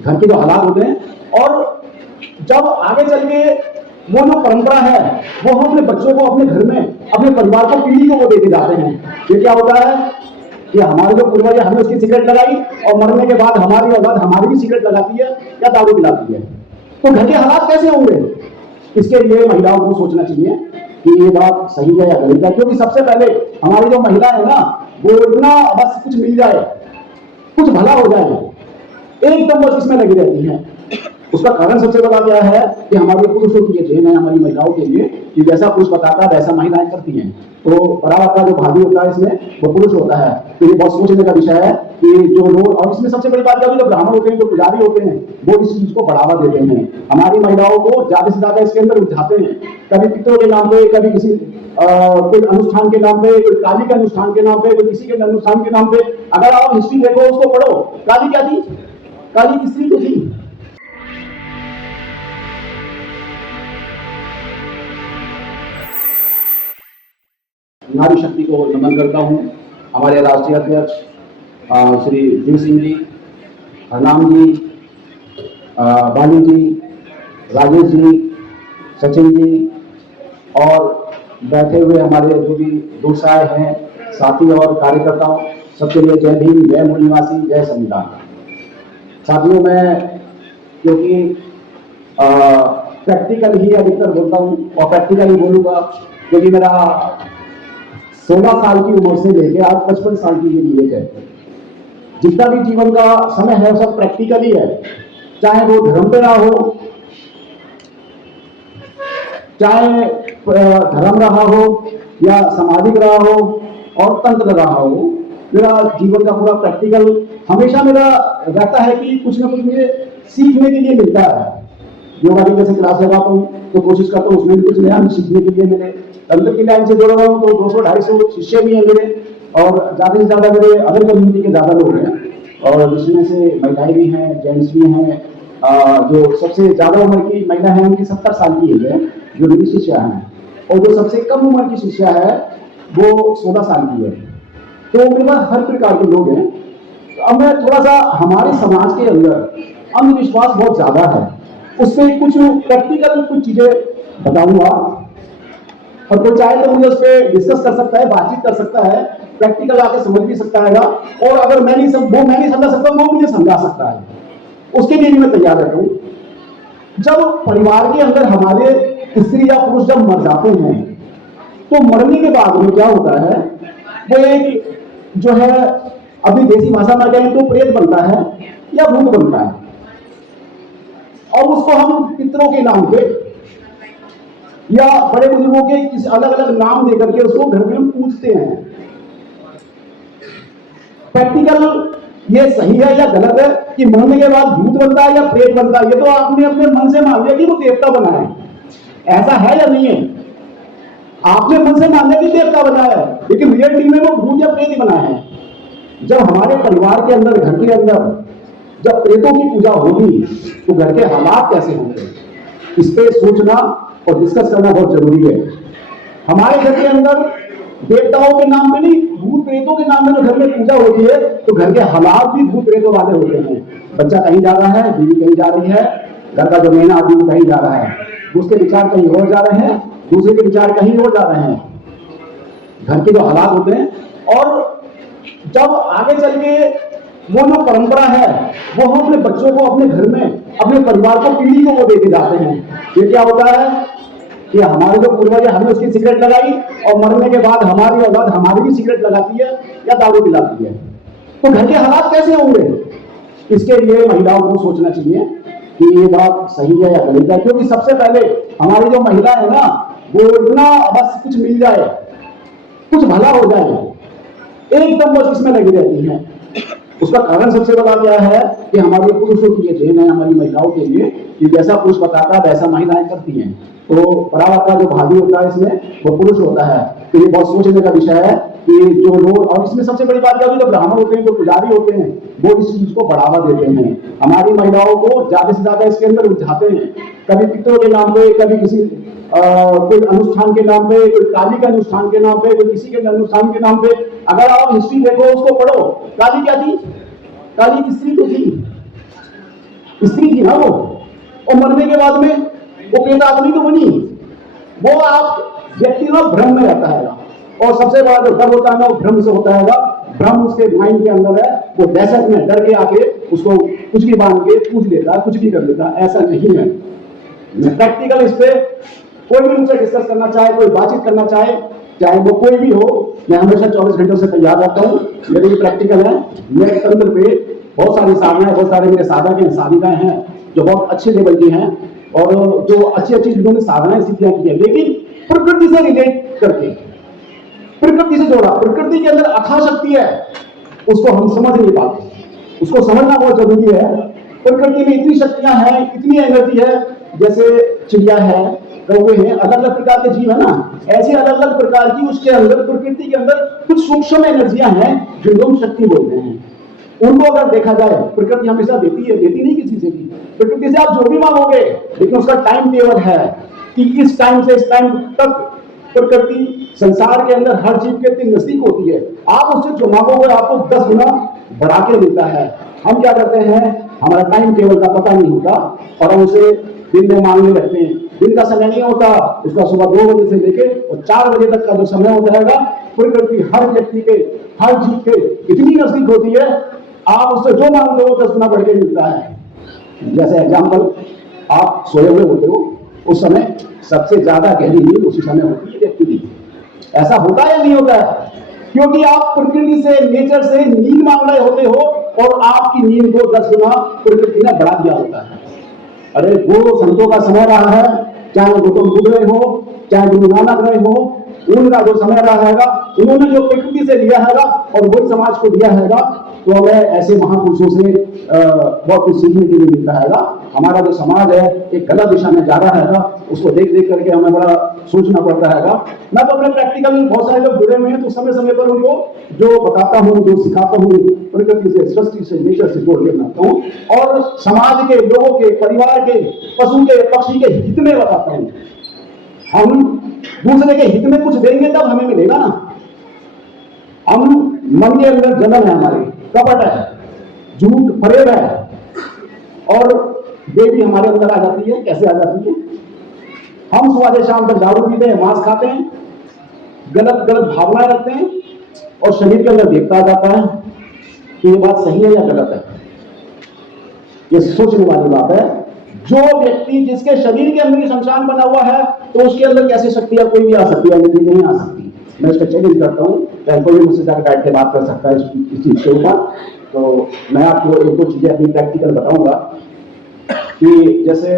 घर के जो हालात होते हैं, और जब आगे चल के वो जो परंपरा है वो हम अपने बच्चों को, अपने घर में, अपने परिवार को, पीढ़ी को वो देते जाते हैं। ये क्या होता है कि हमारे जो पूर्वज है, हमने उसकी सिगरेट लगाई और मरने के बाद हमारी औलाद हमारी भी सिगरेट लगाती है या दारू पिलाती है, तो घर के हालात कैसे होंगे? इसके लिए महिलाओं को सोचना चाहिए कि ये बात सही है या गलत है। क्योंकि सबसे पहले हमारी जो महिला है ना, वो इतना बस कुछ मिल जाए, कुछ भला हो जाए, एकदम बस इसमें लगी रहती है। उसका कारण सबसे बड़ा क्या है कि हमारे पुरुषों की ये देन है, हमारी महिलाओं के लिए, कि जैसा पुरुष बताता है वैसा महिलाएं करती हैं। तो बड़ा का जो भागी होता है इसमें वो पुरुष होता है। तो ये बहुत सोचने का विषय है कि जो लोग, और इसमें सबसे बड़ी बात क्या है, जो ब्राह्मण होते हैं, जो पुजारी होते हैं, वो इस चीज को बढ़ावा देते हैं, हमारी महिलाओं को ज्यादा से ज्यादा इसके अंदर उलझाते हैं। कभी पितरों के नाम पे, कभी किसी कोई अनुष्ठान के नाम पे, कोई काली के अनुष्ठान के नाम पे, कोई किसी के अनुष्ठान के नाम पे। अगर आप हिस्ट्री देखो, उसको पढ़ो, काली क्या थी? काली स्त्री तो थी। नारी शक्ति को नमन करता हूँ। हमारे राष्ट्रीय अध्यक्ष श्री देव सिंह जी, हरनाम जी, बाली जी, राजेश जी, सचिन जी, और बैठे हुए हमारे जो भी दोसाए हैं, साथी और कार्यकर्ताओं, सबके लिए जय भीम, जय मूल निवासी, जय संविधान। साथियों, मैं क्योंकि प्रैक्टिकल ही अधिकतर बोलता हूँ और प्रैक्टिकल ही बोलूँगा, क्योंकि मेरा 16 साल की उम्र से लेकर आज 55 साल की ये एज है। जितना भी जीवन का समय है सब प्रैक्टिकल ही है, चाहे वो धर्म पे रहा हो, चाहे धर्म रहा हो या सामाजिक रहा हो और तंत्र रहा हो। मेरा जीवन का पूरा प्रैक्टिकल हमेशा मेरा रहता है कि कुछ ना कुछ मुझे सीखने के लिए मिलता है। योगा की जैसे क्लास लगाता हूँ तो कोशिश करता हूँ उसमें भी कुछ नया सीखने के लिए मिले। तंत्र की लाइन से जुड़ रहा हूँ तो 200-250 शिष्य भी हैं मेरे, और ज्यादा से ज्यादा मेरे अदर कम्युनिटी के ज्यादा लोग हैं, और जिसमें से महिलाएं भी हैं, जेंट्स भी हैं। जो सबसे ज्यादा उम्र की महिला है उनकी 70 साल की एज है जो मेरी शिष्या है, और जो सबसे कम उम्र की शिष्या है वो 16 साल की है। तो मेरे पास हर प्रकार के लोग हैं। तो अब मैं थोड़ा सा हमारे समाज के अंदर अंधविश्वास बहुत ज्यादा है, उससे कुछ प्रैक्टिकल कुछ चीजें बताऊंगा, और कोई चाहे तो मुझे उस पर डिस्कस कर सकता है, बातचीत कर सकता है, प्रैक्टिकल आके समझ भी सकता है, और अगर मैं नहीं समझा सकता वो मुझे समझा सकता है, उसके लिए भी मैं तैयार रहता हूँ। जब परिवार के अंदर हमारे स्त्री या पुरुष जब मर जाते हैं तो मरने के बाद में क्या होता है, वो एक जो है, अभी देसी भाषा में कहें तो प्रेत बनता है या भूत बनता है, और उसको हम पितरों के नाम पे या बड़े बुजुर्गों के किसी अलग अलग नाम देकर के उसको घर में हम पूजते हैं। प्रैक्टिकल ये सही है या गलत है कि मरने के बाद भूत बनता है या प्रेत बनता है? ये तो आपने अपने मन से मान लिया कि वो देवता बना है, ऐसा है या नहीं है? आपने मन से मान लिया कि देवता बना है, लेकिन रियलिटी में वो भूत या प्रेत ही बना है। जब हमारे परिवार के अंदर, घर के अंदर जब प्रेतों की पूजा होगी तो घर के हालात कैसे होंगे, इस पे सोचना और डिस्कस करना बहुत जरूरी है। हमारे घर के अंदर देवताओं के नाम पे नहीं, भूत प्रेतों के नाम पे जो घर में पूजा होती है तो घर के हालात भी भूत प्रेतों वाले होते हैं। बच्चा कहीं जा रहा है, बीवी कहीं जा रही है, घर का जो मेन आदमी कहीं जा रहा है, उसके विचार कहीं और जा रहे हैं, दूसरे के विचार कहीं और जा रहे हैं। घर के जो हालात होते हैं, और जब आगे चल के वो जो परंपरा है वो हम अपने बच्चों को, अपने घर में, अपने परिवार को, पीढ़ी को वो देते जाते हैं। ये क्या होता है कि हमारे जो पूर्वज है, हमने उसकी सिगरेट लगाई और मरने के बाद हमारी औलाद हमारी भी सिगरेट लगाती है या दारू पिलाती है, तो घर के हालात कैसे होंगे? इसके लिए महिलाओं को सोचना चाहिए कि ये बात सही है या गलत है। क्योंकि सबसे पहले हमारी जो महिला है ना, वो इतना बस कुछ मिल जाए, कुछ भला हो जाए, एकदम बस इसमें लगी रहती है। उसका कारण सबसे बड़ा क्या है कि हमारे पुरुषों की ये देन है, हमारी महिलाओं के लिए, कि जैसा पुरुष बताता है वैसा महिलाएं करती हैं। तो बड़ा का जो भागी होता है इसमें वो पुरुष होता है। तो ये बहुत सोचने का विषय है कि जो लोग, और इसमें सबसे बड़ी बात क्या होती है, जो ब्राह्मण होते हैं, जो पुजारी होते हैं, वो इस चीज को बढ़ावा देते हैं, हमारी महिलाओं को ज्यादा से ज्यादा इसके अंदर उलझाते हैं। कभी पितरों के नाम पे, कभी किसी कोई अनुष्ठान के नाम पे, कोई काली के अनुष्ठान के नाम पे, कोई किसी के अनुष्ठान के नाम पे। अगर आप हिस्ट्री देखो, उसको पढ़ो, काली क्या थी? काली स्त्री तो थी। स्त्री थी ना वो, और मरने के बाद में वो प्रेत आदमी तो बनी। वो आप व्यक्ति ना भ्रम में रहता है, और सबसे बड़ा जो डर होता है ना वो भ्रम से होता है। भ्रम उसके माइंड के अंदर है, वो दहशत में डर के आके उसको कुछ भी बांध के पूछ लेता है, कुछ भी कर लेता है। ऐसा नहीं है। मैं प्रैक्टिकल इस पे कोई भी मुझसे डिस्कस करना चाहे, कोई बातचीत करना चाहे, चाहे वो कोई भी हो, मैं हमेशा 24 घंटों से तैयार रहता हूँ। मेरे लिए प्रैक्टिकल है। मेरे तंत्र पे बहुत सारी साधनाएं, बहुत सारे मेरे साधक हैं, साधिकाएं हैं जो बहुत अच्छे लेवल की हैं, और जो अच्छी अच्छी जिन्होंने साधनाएं सीखियां की है, लेकिन प्रकृति से रिलेट करके, प्रकृति से जोड़ा। प्रकृति के अंदर अथाह शक्ति है, उसको हम समझ नहीं पाते, उसको समझना बहुत जरूरी है। प्रकृति में इतनी शक्तियां हैं, इतनी एनर्जी है, जैसे चिड़िया है, कौवे हैं, अलग अलग प्रकार के जीव है ना, ऐसी अलग अलग प्रकार की उसके अंदर, प्रकृति के अंदर कुछ सूक्ष्म एनर्जियां हैं जिनको हम शक्ति बोलते हैं। उनको अगर देखा जाए, प्रकृति हमेशा देती है, देती नहीं किसी से भी। प्रकृति से आप जो भी मांगोगे, लेकिन उसका टाइम टेबल है कि इस टाइम से इस टाइम तक प्रकृति संसार के अंदर हर चीज के इतनी नजदीक होती है। आप उससे जो मांगोगे आपको 10 गुना बढ़ा के देता है। हम क्या करते हैं, हमारा टाइम टेबल का पता नहीं होता और हम उसे दिन में मांगने लगते हैं। दिन का समय नहीं होता, उसका सुबह 2 बजे से लेके और 4 बजे तक का जो समय होता है, प्रकृति हर व्यक्ति के, हर जीव के इतनी नजदीक होती है, आप उससे जो मांगते हो 10 गुना बढ़ के मिलता है। जैसे एग्जाम्पल, आप सोए हुए होते हो, उस समय सबसे ज्यादा गहरी नींद उसी समय होती है व्यक्ति की। ऐसा होता है या नहीं होता है? क्योंकि आप प्रकृति से, नेचर से नींद मांग रहे होते हो और आपकी नींद को 10 गुना प्रकृति ने बढ़ा दिया होता है। अरे वो संतों का समय रहा है, चाहे गौतम बुद्ध रहे हो, चाहे गुरु नानक रहे हो, उनका जो समय रहा है, उन्होंने जो प्रकृति से लिया है और वही समाज को दिया है, तो हमें ऐसे महापुरुषों से बहुत कुछ सीखने के लिए मिलता है। हमारा जो समाज है एक गलत दिशा में जा रहा है, उसको देख देख करके हमें बड़ा सोचना पड़ता है। मैं तो अपने प्रैक्टिकल में बहुत सारे लोग जुड़े हुए हैं, तो समय समय पर उनको जो बताता हूँ, जो सिखाता हूँ, प्रकृति से, सृष्टि से, नेचर से जोड़ के बनाता हूँ, और समाज के लोगों के, परिवार के, पशु के, पक्षी के हित में बताता हूँ। हम दूसरे के हित में कुछ देंगे तब हमें मिलेगा ना। हम मन के अंदर जलन है, हमारी कपट है, झूठ फरेब है, और देवी हमारे अंदर आ जाती है। कैसे आ जाती है? हम सुबह से शाम तक दारू पीते हैं, मांस खाते हैं, गलत गलत भावनाएं रखते हैं, और शरीर के अंदर देवता आ जाता है कि ये बात सही है या गलत है। ये सोचने वाली बात है। जो व्यक्ति, जिसके शरीर के अंदर शमशान बना हुआ है, तो उसके अंदर कैसे शक्तियां कोई भी आ सकती है? नहीं आ सकती। मैं इसका चैलेंज करता हूँ, चाहे कोई मुझसे जाकर बैठ के बात कर सकता है इस चीज के ऊपर। तो मैं आपको 1-2 चीजें अपनी प्रैक्टिकल बताऊंगा कि जैसे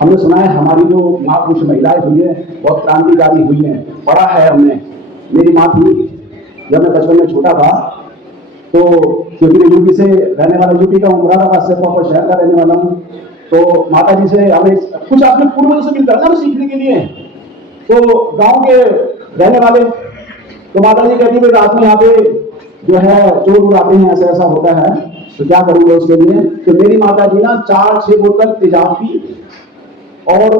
हमने सुना है हमारी जो महापुरुष महिलाएं हुई है बहुत क्रांतिकारी हुई है, पढ़ा है हमने। मेरी माँ थी, जब मैं बचपन में छोटा था, तो क्योंकि मैं यूपी से रहने वाला, यूपी का मुरादाबाद से प्रॉपर शहर का रहने वाला हूँ, तो माता जी से हमें कुछ अपने पूर्वजों से मिलता था ना सीखने के लिए। तो गांव के रहने वाले, तो माता जी कहती है रात में यहाँ पे जो है चोर आते हैं, ऐसा ऐसा होता है, तो क्या करूंगा उसके लिए? तो मेरी माता जी ना 4-6 बोतल तेजाब पी, और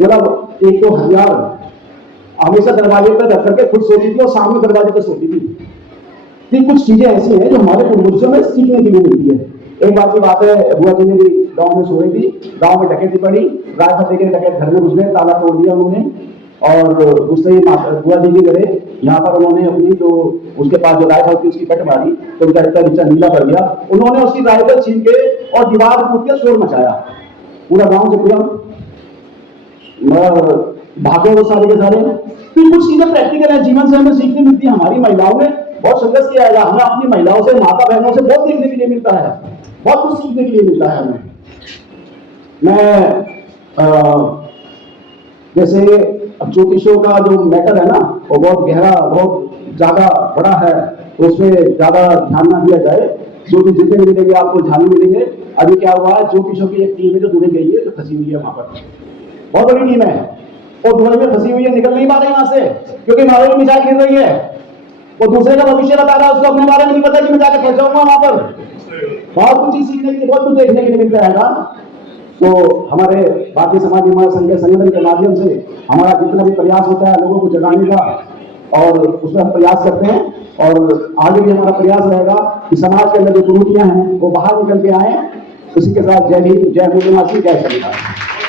मतलब 1-2 हथियार हमेशा दरवाजे पर रख करके खुद सोती थी और सामने दरवाजे पर सोती थी। कि कुछ चीजें ऐसी हैं जो हमारे पूर्वजों में सीखने के लिए मिलती है। एक बात की बात है, बुआ जी मेरी गांव में सो रही थी, गांव में डकैती पड़ी, रात भर लेकर डकैत घर में घुस गए, ताला तोड़ दिया उन्होंने, और उससे बुआ जी के घरे यहाँ पर उन्होंने अपनी जो उसके पास जो राइफल थी उसकी कट मारी, तो उनका इतना नीचा नीला पड़ गया। उन्होंने उसकी राइफल छीन के और दीवार कूद के शोर मचाया, पूरा गाँव से पूरा भागे वो सारे के सारे। तो कुछ चीजें प्रैक्टिकल है, जीवन से हमें सीखने मिलती है। हमारी महिलाओं ने बहुत संघर्ष किया है, हमें अपनी महिलाओं से, माता बहनों से बहुत सीखने के लिए मिलता है, बहुत कुछ सीखने के लिए मिलता है हमें। मैं जैसे अब ज्योतिषों का जो मैटर है ना, वो बहुत गहरा, बहुत ज्यादा बड़ा है, तो उसमें ज्यादा ध्यान ना दिया जाए। ज्योतिष जितने भी मिलेंगे आपको ध्यान मिलेंगे। अभी क्या हुआ है, ज्योतिषों की एक टीम है जो दुबई गई है, जो फंसी हुई है वहां पर, बहुत बड़ी टीम है, और दुबई में फंसी हुई है, निकल नहीं पा रही वहां से, क्योंकि हमारे में मिसाइल गिर रही है। वो दूसरे का भविष्य बता रहा है, उसको अपने बारे में नहीं पता कि मैं जाकर फंस जाऊंगा वहां पर। बहुत कुछ सीखने के लिए, बहुत कुछ देखने के लिए मिल जाएगा। तो हमारे भारतीय समाज निर्माण संघ के संगठन के माध्यम से हमारा जितना भी प्रयास होता है लोगों को जगाने का, और उसमें हम प्रयास करते हैं, और आगे भी हमारा प्रयास रहेगा कि समाज के अंदर जो कुरीतियां हैं वो बाहर निकल के आए, उसी के साथ जय भीम, जय मूल्यवासी, जय संविधान।